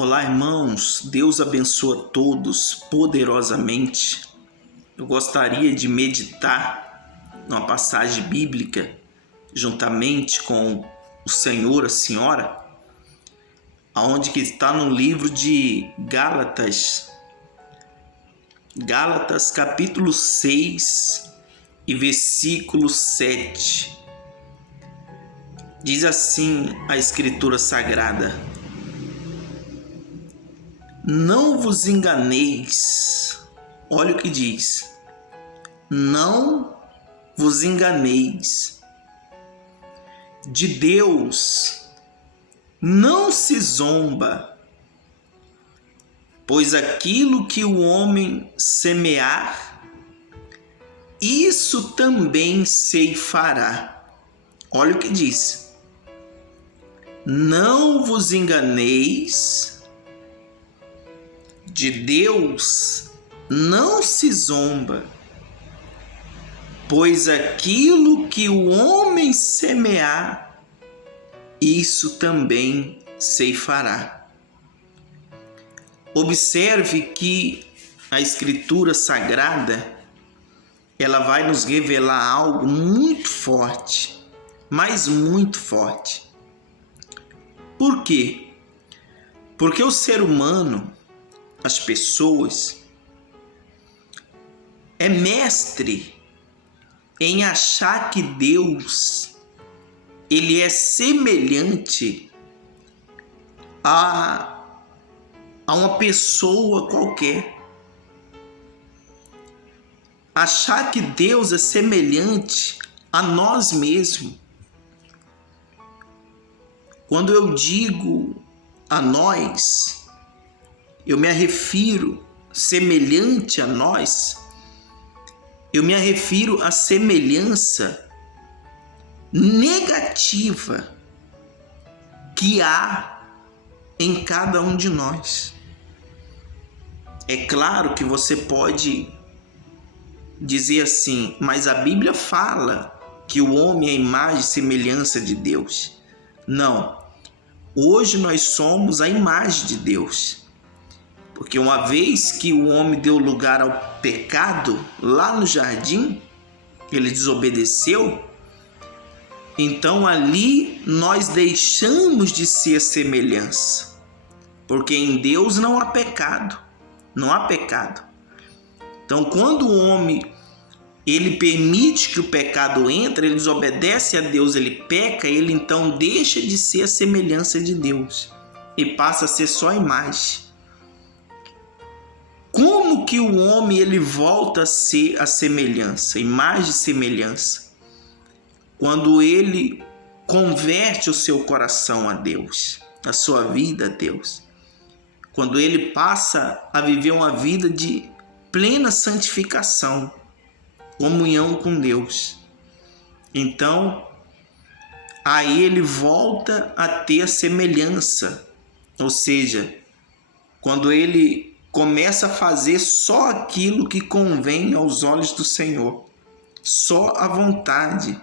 Olá, irmãos. Deus abençoa todos poderosamente. Eu gostaria de meditar numa passagem bíblica juntamente com o Senhor, a Senhora, aonde que está no livro de Gálatas. Gálatas capítulo 6 e versículo 7. Diz assim a Escritura Sagrada: não vos enganeis. Olha o que diz. Não vos enganeis. De Deus não se zomba, pois aquilo que o homem semear, isso também ceifará. Olha o que diz. Não vos enganeis. De Deus não se zomba, pois aquilo que o homem semear, isso também ceifará. Observe que a Escritura Sagrada, ela vai nos revelar algo muito forte, mas muito forte. Por quê? Porque o ser humano, as pessoas, é mestre em achar que Deus, ele é semelhante a uma pessoa qualquer. Achar que Deus é semelhante a nós mesmos. Quando eu digo a nós, eu me refiro semelhante a nós, eu me refiro à semelhança negativa que há em cada um de nós. É claro que você pode dizer assim, mas a Bíblia fala que o homem é a imagem e semelhança de Deus. Não. Hoje nós somos a imagem de Deus. Porque uma vez que o homem deu lugar ao pecado lá no jardim, ele desobedeceu, então ali nós deixamos de ser semelhança. Porque em Deus não há pecado, não há pecado. Então quando o homem ele permite que o pecado entre, ele desobedece a Deus, ele peca, ele então deixa de ser a semelhança de Deus e passa a ser só a imagem. Como que o homem ele volta a ser a semelhança, imagem e semelhança? Quando ele converte o seu coração a Deus, a sua vida a Deus. Quando ele passa a viver uma vida de plena santificação, comunhão com Deus. Então, aí ele volta a ter a semelhança. Ou seja, quando ele começa a fazer só aquilo que convém aos olhos do Senhor, só a vontade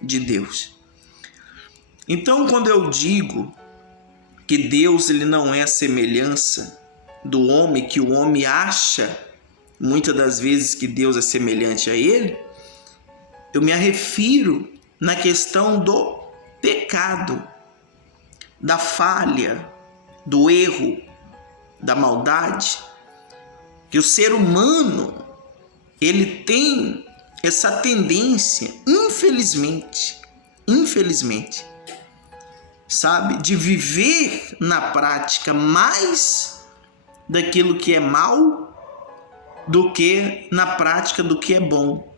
de Deus. Então, quando eu digo que Deus ele não é a semelhança do homem, que o homem acha muitas das vezes que Deus é semelhante a ele, eu me refiro na questão do pecado, da falha, do erro, da maldade. Que o ser humano, ele tem essa tendência, infelizmente, sabe, de viver na prática mais daquilo que é mal do que na prática do que é bom.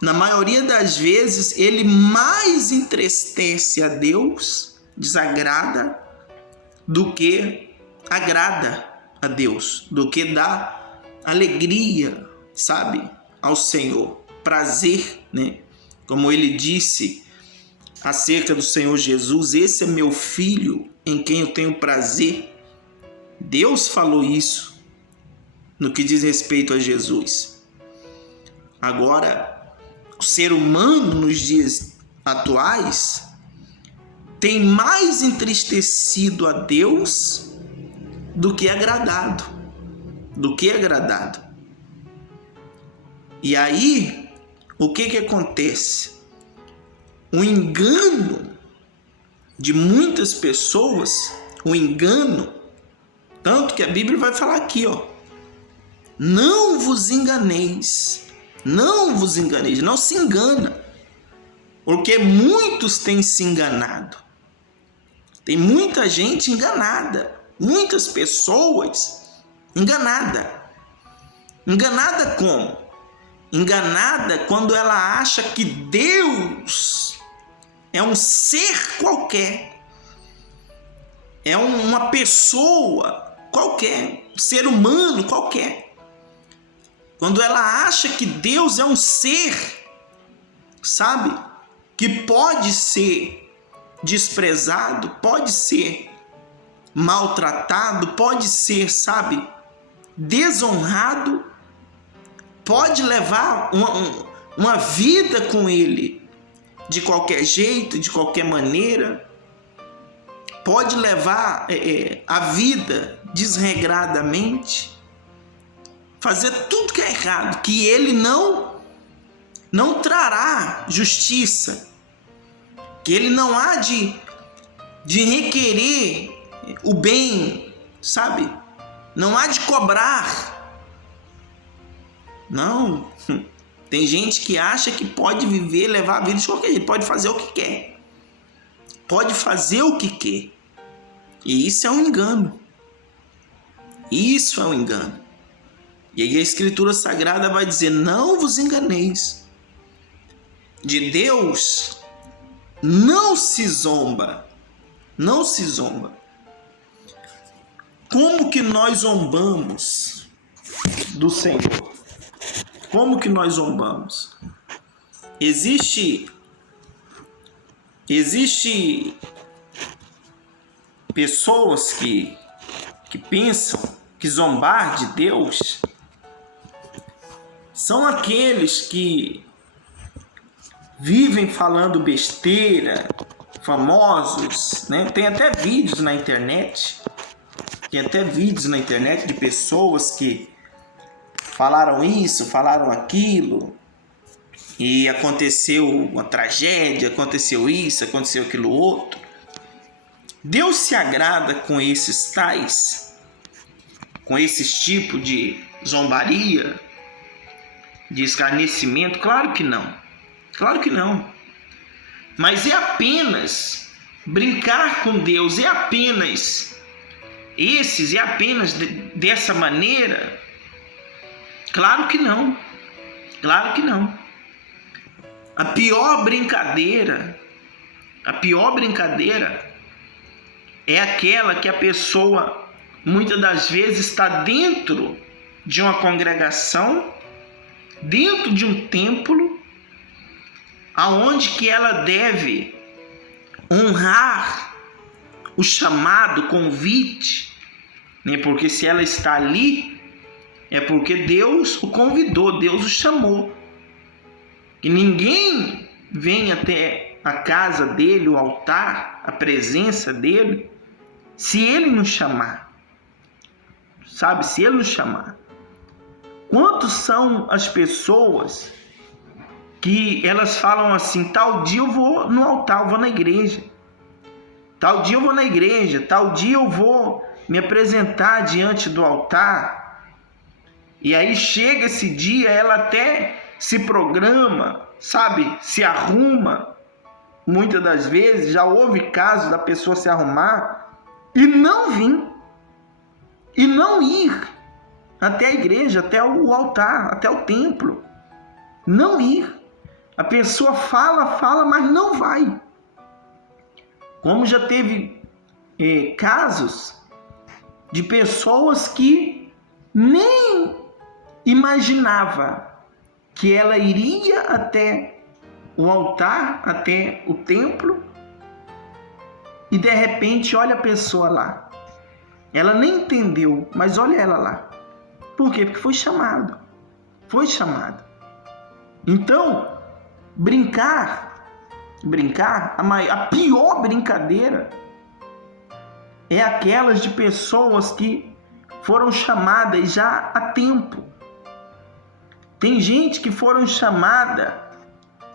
Na maioria das vezes, ele mais entristece a Deus, desagrada, do que agrada a Deus, do que dá alegria, sabe, ao Senhor, prazer, né? Como ele disse acerca do Senhor Jesus, esse é meu filho em quem eu tenho prazer. Deus falou isso no que diz respeito a Jesus. Agora, o ser humano nos dias atuais tem mais entristecido a Deus do que agradado. E aí, o que acontece? O engano de muitas pessoas, tanto que a Bíblia vai falar aqui, não vos enganeis, não se engana, porque muitos têm se enganado. Tem muita gente enganada, muitas pessoas enganadas. Enganada como? Enganada quando ela acha que Deus é um ser qualquer, é uma pessoa qualquer, um ser humano qualquer. Quando ela acha que Deus é um ser, sabe, que pode ser desprezado, pode ser maltratado, pode ser, sabe, desonrado, pode levar uma vida com ele de qualquer jeito, de qualquer maneira, pode levar a vida desregradamente, fazer tudo que é errado, que ele não trará justiça, que ele não há de requerer o bem, sabe? Não há de cobrar. Não. Tem gente que acha que pode viver, levar a vida de qualquer jeito, pode fazer o que quer. Pode fazer o que quer. E isso é um engano. Isso é um engano. E aí a Escritura Sagrada vai dizer: não vos enganeis. De Deus não se zomba. Não se zomba. Como que nós zombamos do Senhor? Como que nós zombamos? Existe pessoas que pensam que zombar de Deus são aqueles que vivem falando besteira, famosos, né? Tem até vídeos na internet de pessoas que falaram isso, falaram aquilo, e aconteceu uma tragédia, aconteceu isso, aconteceu aquilo outro. Deus se agrada com esses tipos de zombaria, de escarnecimento? Claro que não. Claro que não. Mas é apenas brincar com Deus, é apenas dessa maneira? Claro que não. Claro que não. A pior brincadeira é aquela que a pessoa muitas das vezes está dentro de uma congregação, dentro de um templo, aonde que ela deve honrar o chamado, o convite, né? Porque se ela está ali, é porque Deus o convidou, Deus o chamou. E ninguém vem até a casa dele, o altar, a presença dele, se ele não chamar. Sabe, se ele não chamar. Quantos são as pessoas que elas falam assim: tal dia eu vou no altar, eu vou na igreja. Tal dia eu vou na igreja, tal dia eu vou me apresentar diante do altar. E aí chega esse dia, ela até se programa, sabe, se arruma. Muitas das vezes já houve casos da pessoa se arrumar e não vir, e não ir até a igreja, até o altar, até o templo. Não ir. A pessoa fala, mas não vai. Como já teve casos de pessoas que nem imaginava que ela iria até o altar, até o templo, e de repente olha a pessoa lá. Ela nem entendeu, mas olha ela lá. Por quê? Porque foi chamado. Foi chamado. Então, brincar brincar, a pior brincadeira é aquelas de pessoas que foram chamadas já há tempo. Tem gente que foram chamada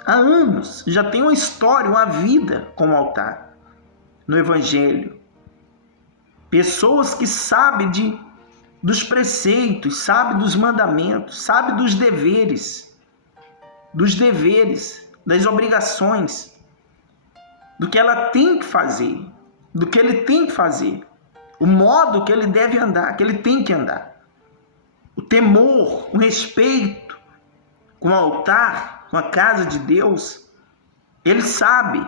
há anos, já tem uma história, uma vida com o altar no Evangelho. Pessoas que sabem dos preceitos, sabem dos mandamentos, sabem dos deveres, das obrigações, do que ela tem que fazer, do que ele tem que fazer, o modo que ele deve andar, que ele tem que andar. O temor, o respeito com o altar, com a casa de Deus, ele sabe,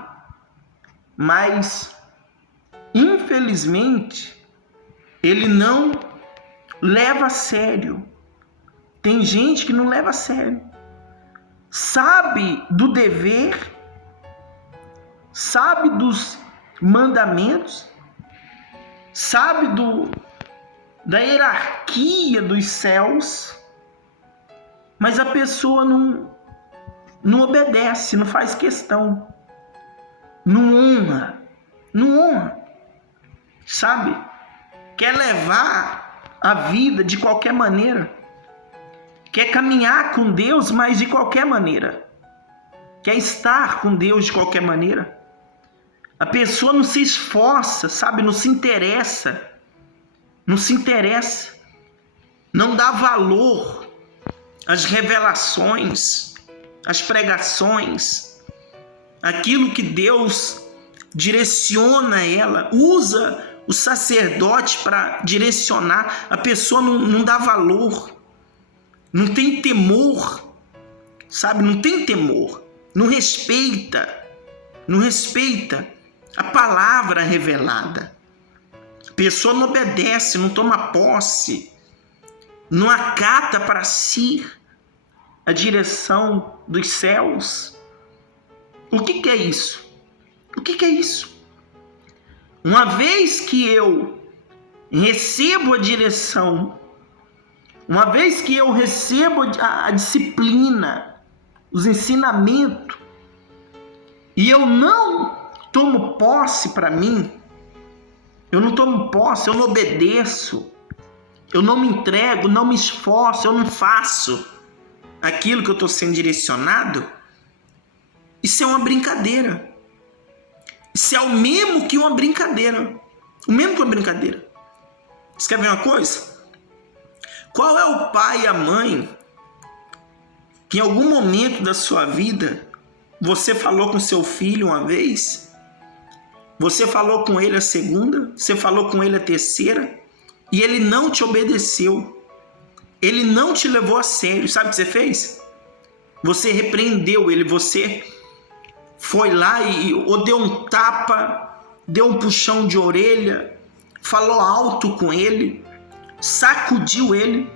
mas infelizmente ele não leva a sério. Tem gente que não leva a sério. Sabe do dever, sabe dos mandamentos, sabe da hierarquia dos céus, mas a pessoa não obedece, não faz questão, não honra, sabe? Quer levar a vida de qualquer maneira, quer caminhar com Deus, mas de qualquer maneira, quer estar com Deus de qualquer maneira. A pessoa não se esforça, sabe? Não se interessa, não dá valor às revelações, às pregações, aquilo que Deus direciona ela, usa o sacerdote para direcionar. A pessoa não dá valor, não tem temor, sabe? Não tem temor, não respeita a palavra revelada. A pessoa não obedece, não toma posse, não acata para si a direção dos céus. O que é isso? O que é isso? Uma vez que eu recebo a direção, uma vez que eu recebo a disciplina, os ensinamentos, e eu não tomo posse para mim, eu não tomo posse, eu não obedeço, eu não me entrego, não me esforço, eu não faço aquilo que eu estou sendo direcionado, isso é uma brincadeira. Isso é o mesmo que uma brincadeira. O mesmo que uma brincadeira. Você quer ver uma coisa? Qual é o pai e a mãe que em algum momento da sua vida você falou com seu filho uma vez, você falou com ele a segunda, você falou com ele a terceira, e ele não te obedeceu? Ele não te levou a sério. Sabe o que você fez? Você repreendeu ele, você foi lá ou deu um tapa, deu um puxão de orelha, falou alto com ele, sacudiu ele,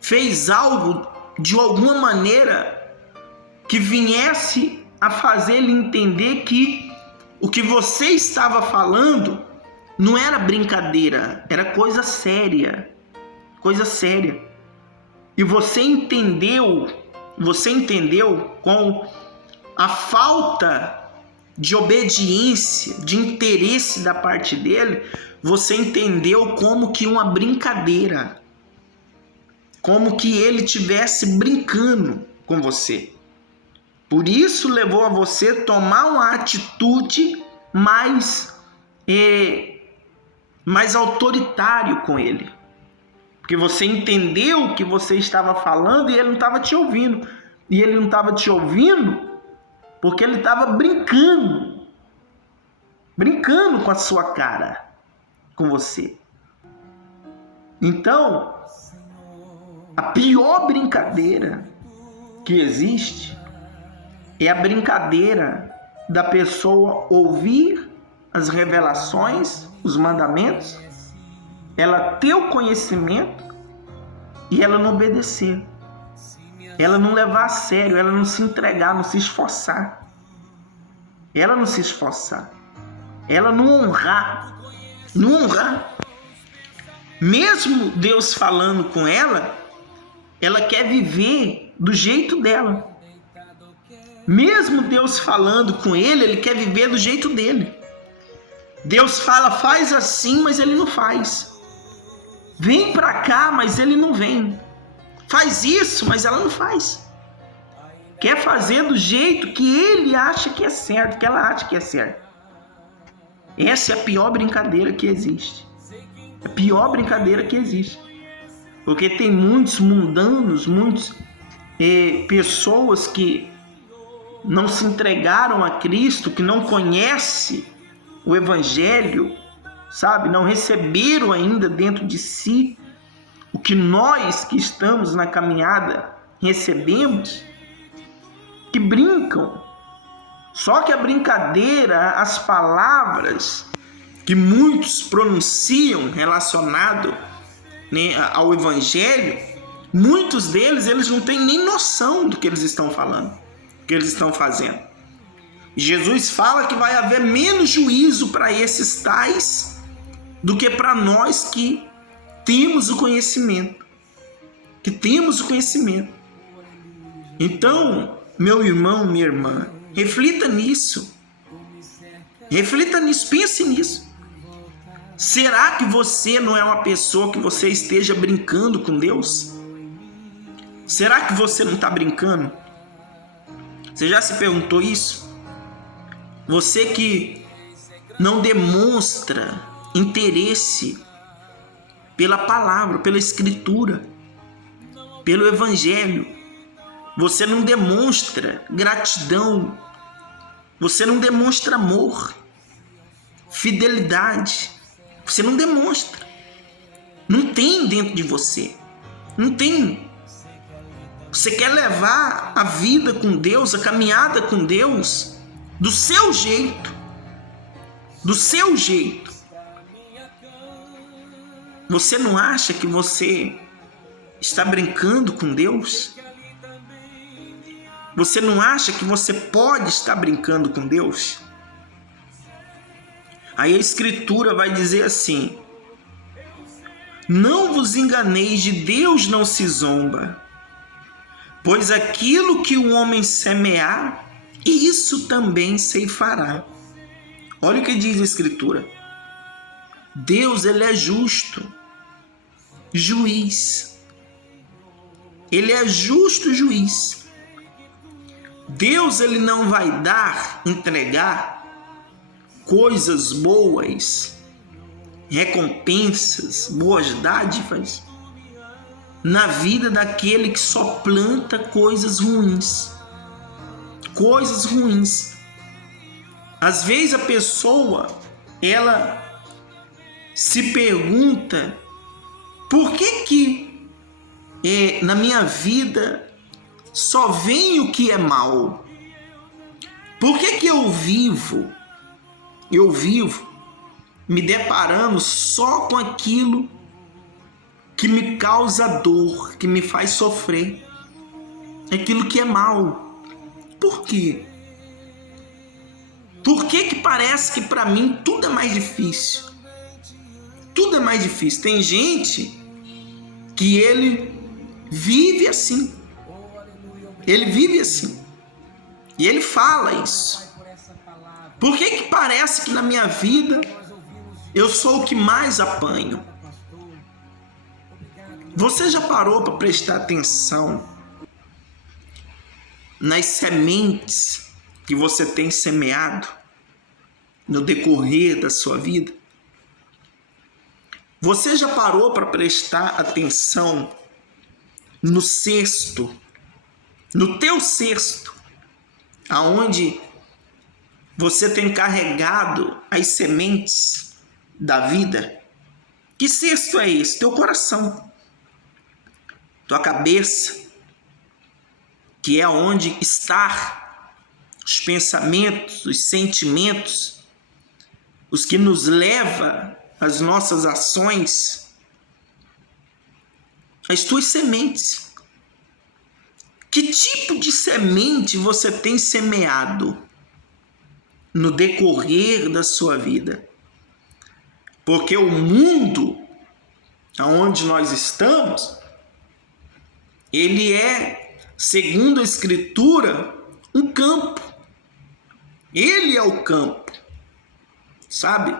fez algo de alguma maneira que viesse a fazer ele entender que o que você estava falando não era brincadeira, era coisa séria. Coisa séria. E você entendeu com a falta de obediência, de interesse da parte dele, você entendeu como que uma brincadeira, como que ele estivesse brincando com você. Por isso levou a você tomar uma atitude mais autoritária com ele. Porque você entendeu o que você estava falando e ele não estava te ouvindo. E ele não estava te ouvindo porque ele estava brincando com a sua cara, com você. Então, a pior brincadeira que existe é a brincadeira da pessoa ouvir as revelações, os mandamentos, ela ter o conhecimento e ela não obedecer, ela não levar a sério, ela não se entregar, não se esforçar, ela não honrar, mesmo Deus falando com ela, ela quer viver do jeito dela, Mesmo Deus falando com ele quer viver do jeito dele. Deus fala, faz assim, mas ele não faz. Vem para cá, mas ele não vem. Faz isso, mas ela não faz. Quer fazer do jeito que ele acha que é certo, que ela acha que é certo. Essa é a pior brincadeira que existe. A pior brincadeira que existe. Porque tem muitos mundanos, pessoas que não se entregaram a Cristo, que não conhecem o Evangelho, sabe? Não receberam ainda dentro de si o que nós que estamos na caminhada recebemos, que brincam. Só que a brincadeira, as palavras que muitos pronunciam relacionado, né, ao Evangelho, muitos deles eles não têm nem noção do que eles estão falando, do que eles estão fazendo. Jesus fala que vai haver menos juízo para esses tais do que para nós que temos o conhecimento. Então, meu irmão, minha irmã, reflita nisso. Pense nisso. Será que você não é uma pessoa que você esteja brincando com Deus? Será que você não está brincando? Você já se perguntou isso? Você que não demonstra interesse pela palavra, pela escritura, pelo Evangelho. Você não demonstra gratidão. Você não demonstra amor, fidelidade. Você não demonstra. Não tem dentro de você. Não tem. Você quer levar a vida com Deus, a caminhada com Deus, do seu jeito. Do seu jeito. Você não acha que você está brincando com Deus? Você não acha que você pode estar brincando com Deus? Aí a Escritura vai dizer assim: não vos enganeis, de Deus não se zomba, pois aquilo que o homem semear, isso também ceifará. Olha o que diz a Escritura. Deus, ele é justo, juiz. Ele é justo juiz. Deus, ele não vai entregar coisas boas, recompensas, boas dádivas na vida daquele que só planta coisas ruins. Coisas ruins. Às vezes a pessoa, ela se pergunta: por que na minha vida só vem o que é mal? Por que eu vivo me deparando só com aquilo que me causa dor, que me faz sofrer, aquilo que é mal? Por quê? Por que parece que para mim tudo é mais difícil? Tudo é mais difícil. Tem gente que ele vive assim. Ele vive assim. E ele fala isso. Por que parece que na minha vida eu sou o que mais apanho? Você já parou para prestar atenção nas sementes que você tem semeado no decorrer da sua vida? Você já parou para prestar atenção no cesto, no teu cesto, aonde você tem carregado as sementes da vida? Que cesto é esse? Teu coração, tua cabeça, que é onde está os pensamentos, os sentimentos, os que nos levam às nossas ações, as tuas sementes. Que tipo de semente você tem semeado no decorrer da sua vida? Porque o mundo aonde nós estamos, ele é, segundo a Escritura, um campo. Ele é o campo, sabe?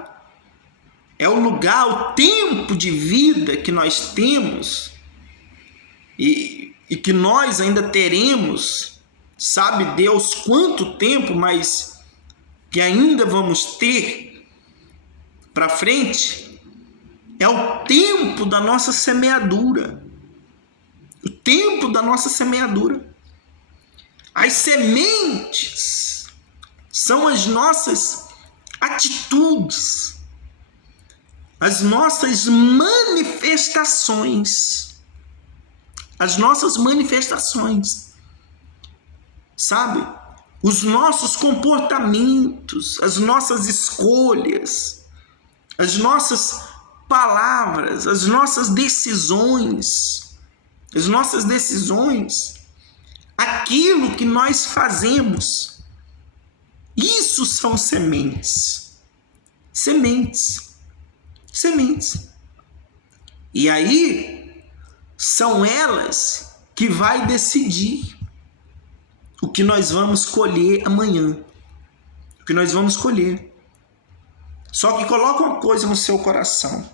É o lugar, o tempo de vida que nós temos e que nós ainda teremos, sabe Deus quanto tempo, mas que ainda vamos ter para frente, é o tempo da nossa semeadura. O tempo da nossa semeadura. As sementes são as nossas atitudes, as nossas manifestações. As nossas manifestações, sabe? Os nossos comportamentos, as nossas escolhas, as nossas palavras, as nossas decisões, aquilo que nós fazemos, isso são sementes. E aí, são elas que vai decidir o que nós vamos colher amanhã. O que nós vamos colher. Só que coloca uma coisa no seu coração.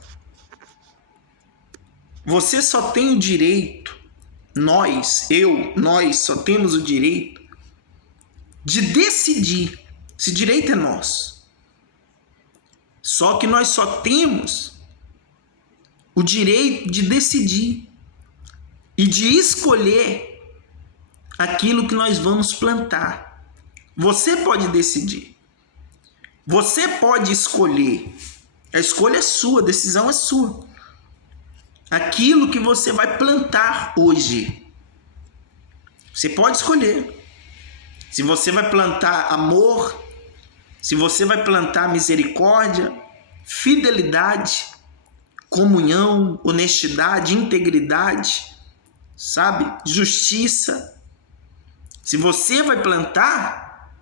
Você só tem o direito, nós só temos o direito de decidir. Esse direito é nosso. Só que nós só temos o direito de decidir e de escolher aquilo que nós vamos plantar. Você pode decidir. Você pode escolher. A escolha é sua, a decisão é sua. Aquilo que você vai plantar hoje. Você pode escolher. Se você vai plantar amor, se você vai plantar misericórdia, fidelidade, comunhão, honestidade, integridade, sabe? Justiça. Se você vai plantar,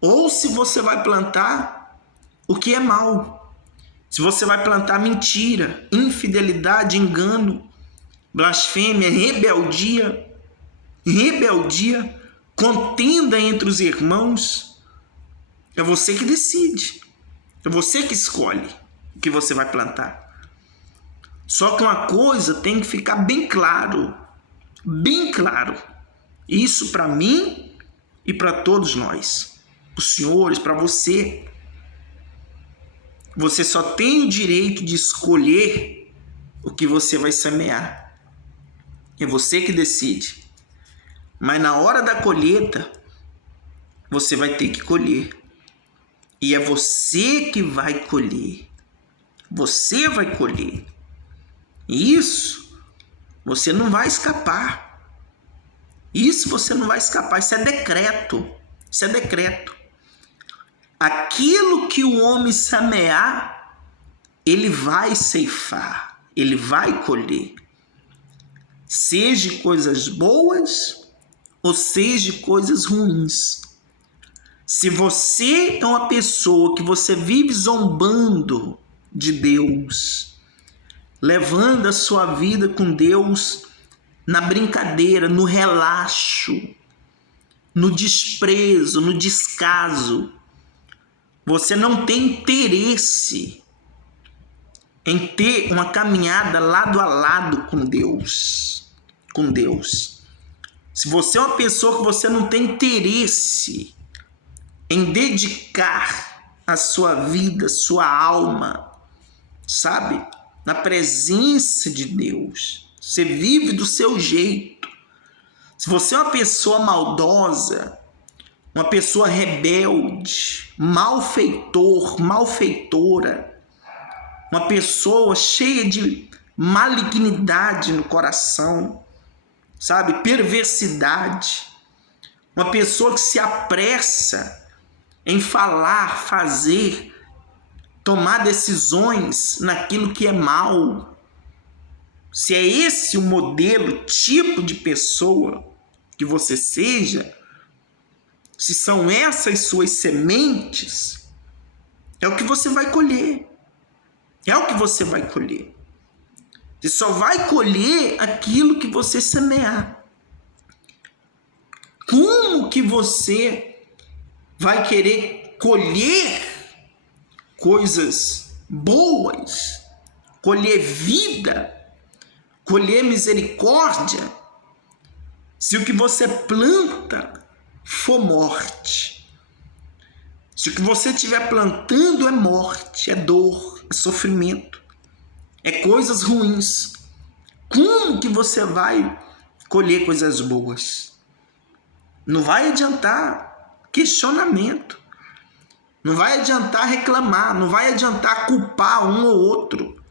ou se você vai plantar o que é mal. Se você vai plantar mentira, infidelidade, engano, blasfêmia, rebeldia, contenda entre os irmãos, é você que decide. É você que escolhe o que você vai plantar. Só que uma coisa tem que ficar bem claro. Isso para mim e para todos nós. Para os senhores, para você. Você só tem o direito de escolher o que você vai semear. É você que decide. Mas na hora da colheita, você vai ter que colher. E é você que vai colher. Você vai colher. E isso você não vai escapar. Isso é decreto. Isso é decreto. Aquilo que o homem semear, ele vai ceifar. Ele vai colher. Seja coisas boas ou seja coisas ruins. Se você é uma pessoa que você vive zombando de Deus, levando a sua vida com Deus na brincadeira, no relaxo, no desprezo, no descaso, você não tem interesse em ter uma caminhada lado a lado com Deus. Se você é uma pessoa que você não tem interesse em dedicar a sua vida, sua alma, sabe? Na presença de Deus. Você vive do seu jeito. Se você é uma pessoa maldosa, uma pessoa rebelde, malfeitora, uma pessoa cheia de malignidade no coração, sabe? Perversidade, uma pessoa que se apressa em falar, fazer, tomar decisões naquilo que é mal. Se é esse o modelo, tipo de pessoa que você seja, se são essas suas sementes, é o que você vai colher. Você só vai colher aquilo que você semear. Como que você vai querer colher coisas boas, colher vida, colher misericórdia, se o que você planta for morte? Se o que você estiver plantando é morte, é dor, é sofrimento, é coisas ruins, como que você vai colher coisas boas? Não vai adiantar questionamento, não vai adiantar reclamar, não vai adiantar culpar um ou outro.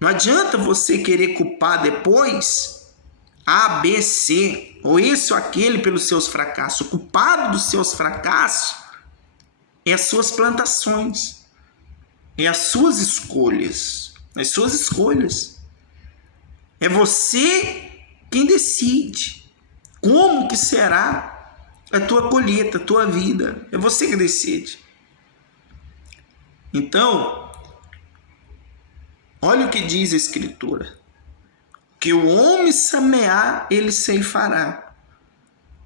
Não adianta você querer culpar depois A, B, C, ou esse ou aquele pelos seus fracassos. O culpado dos seus fracassos é as suas plantações, é as suas escolhas, as suas escolhas. É você quem decide como que será a tua colheita, a tua vida. É você que decide. Então, olha o que diz a Escritura: que o homem semear, ele ceifará.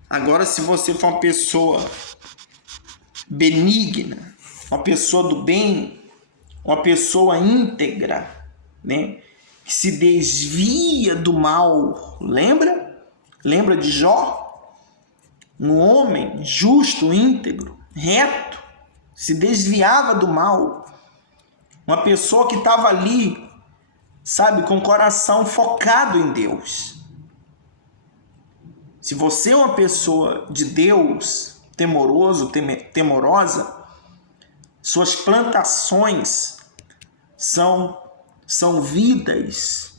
Agora, se você for uma pessoa benigna, uma pessoa do bem, uma pessoa íntegra, né, que se desvia do mal, lembra de Jó? Um homem justo, íntegro, reto, se desviava do mal, uma pessoa que estava ali, sabe, com o coração focado em Deus. Se você é uma pessoa de Deus, temorosa, suas plantações são vidas,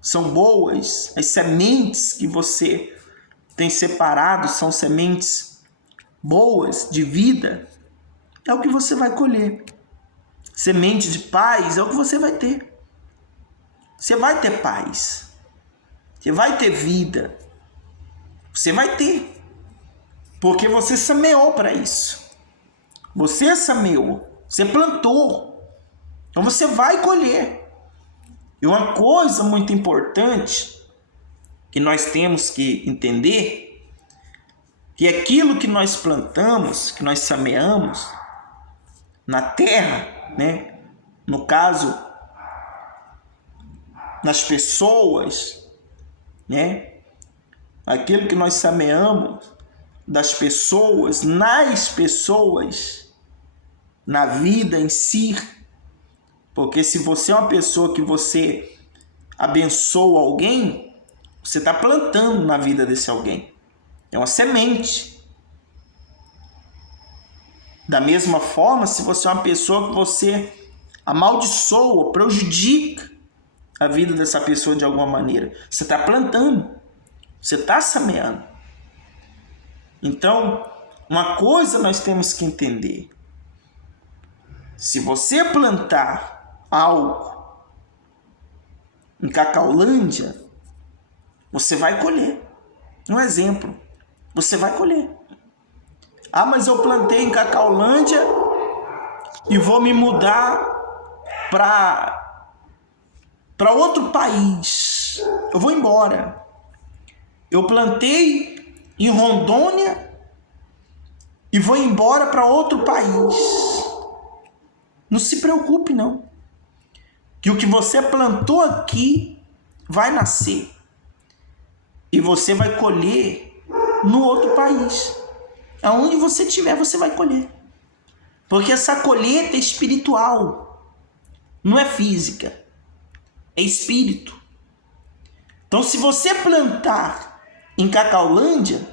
são boas. As sementes que você tem separado são sementes boas de vida. É o que você vai colher. Semente de paz é o que você vai ter. Você vai ter paz. Você vai ter vida. Você vai ter. Porque você semeou para isso. Você semeou. Você plantou. Então você vai colher. E uma coisa muito importante que nós temos que entender, que aquilo que nós plantamos, que nós semeamos na terra, né? No caso, nas pessoas, né? Aquilo que nós semeamos das pessoas, nas pessoas, na vida em si. Porque se você é uma pessoa que você abençoa alguém, você está plantando na vida desse alguém. É uma semente. Da mesma forma, se você é uma pessoa que você amaldiçoa, prejudica a vida dessa pessoa de alguma maneira, você está plantando, você está semeando. Então, uma coisa nós temos que entender: se você plantar algo em Cacaulândia, você vai colher. Um exemplo, você vai colher. Ah, mas eu plantei em Cacaulândia e vou me mudar para outro país. Eu vou embora. Eu plantei em Rondônia e vou embora para outro país. Não se preocupe, não. Que o que você plantou aqui vai nascer. E você vai colher no outro país. Aonde você estiver, você vai colher. Porque essa colheita é espiritual. Não é física. É espírito. Então, se você plantar em Cacaulândia,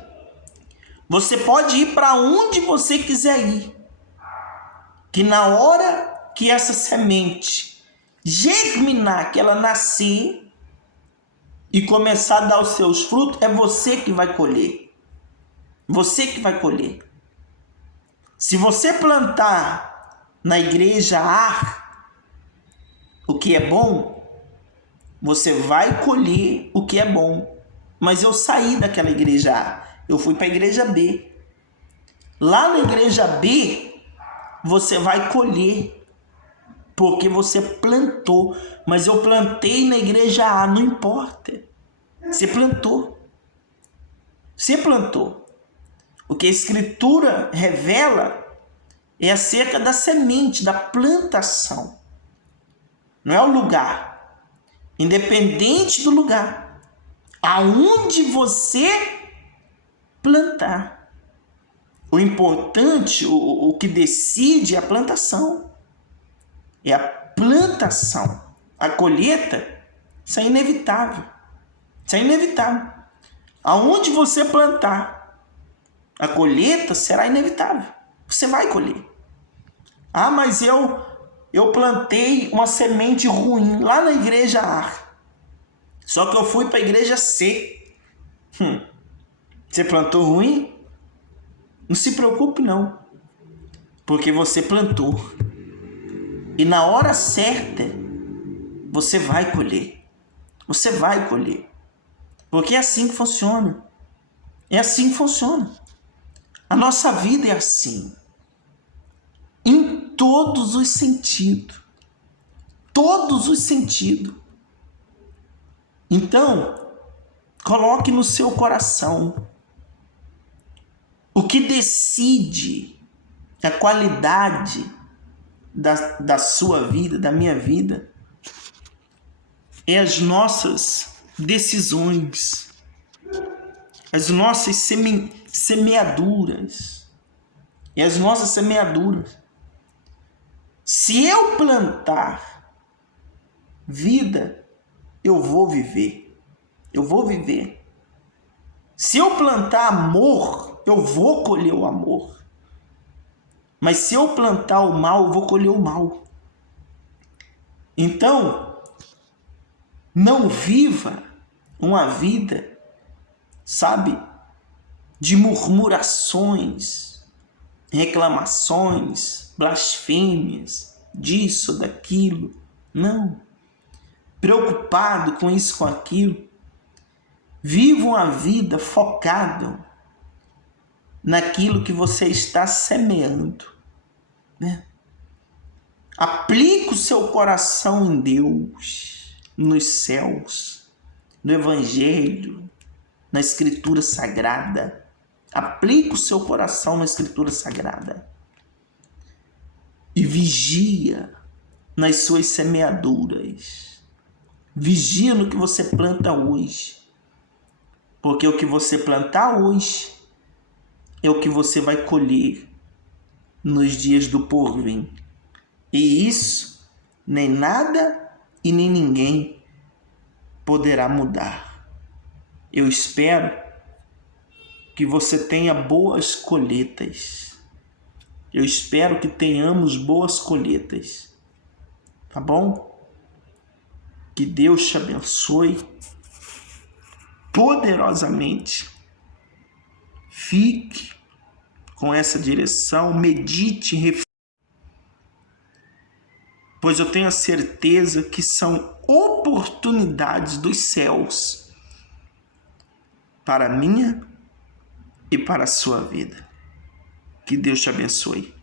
você pode ir para onde você quiser ir. Que na hora que essa semente germinar, que ela nascer e começar a dar os seus frutos, é você que vai colher. Você que vai colher. Se você plantar na igreja A o que é bom, você vai colher o que é bom. Mas eu saí daquela igreja A, eu fui para a igreja B. Lá na igreja B, você vai colher, porque você plantou. Mas eu plantei na igreja A, não importa. Você plantou. Você plantou. O que a Escritura revela é acerca da semente, da plantação. Não é o lugar. Independente do lugar, aonde você plantar. O importante, o que decide é a plantação. É a plantação. A colheita, isso é inevitável. Isso é inevitável. Aonde você plantar, a colheita será inevitável. Você vai colher. Ah, mas eu plantei uma semente ruim lá na igreja A. Só que eu fui para a igreja C. Você plantou ruim? Não se preocupe não. Porque você plantou. E na hora certa, você vai colher. Você vai colher. Porque é assim que funciona. É assim que funciona. A nossa vida é assim. Em todos os sentidos. Todos os sentidos. Então, coloque no seu coração. O que decide a qualidade da sua vida, da minha vida, é as nossas decisões, as nossas semeaduras. É as nossas semeaduras. Se eu plantar vida, eu vou viver. Eu vou viver. Se eu plantar amor, eu vou colher o amor. Mas se eu plantar o mal, eu vou colher o mal. Então, não viva uma vida, sabe, de murmurações, reclamações, blasfêmias, disso, daquilo. Não. Preocupado com isso, com aquilo. Viva uma vida focada naquilo que você está semeando, né? Aplique o seu coração em Deus, nos céus, no Evangelho, na Escritura Sagrada. Aplique o seu coração na Escritura Sagrada. E vigia nas suas semeaduras. Vigia no que você planta hoje. Porque o que você plantar hoje é o que você vai colher nos dias do porvir. E isso nem nada e nem ninguém poderá mudar. Eu espero que você tenha boas colheitas. Eu espero que tenhamos boas colheitas. Tá bom? Que Deus te abençoe poderosamente. Fique com essa direção, medite, reflita, pois eu tenho a certeza que são oportunidades dos céus para a minha e para a sua vida. Que Deus te abençoe.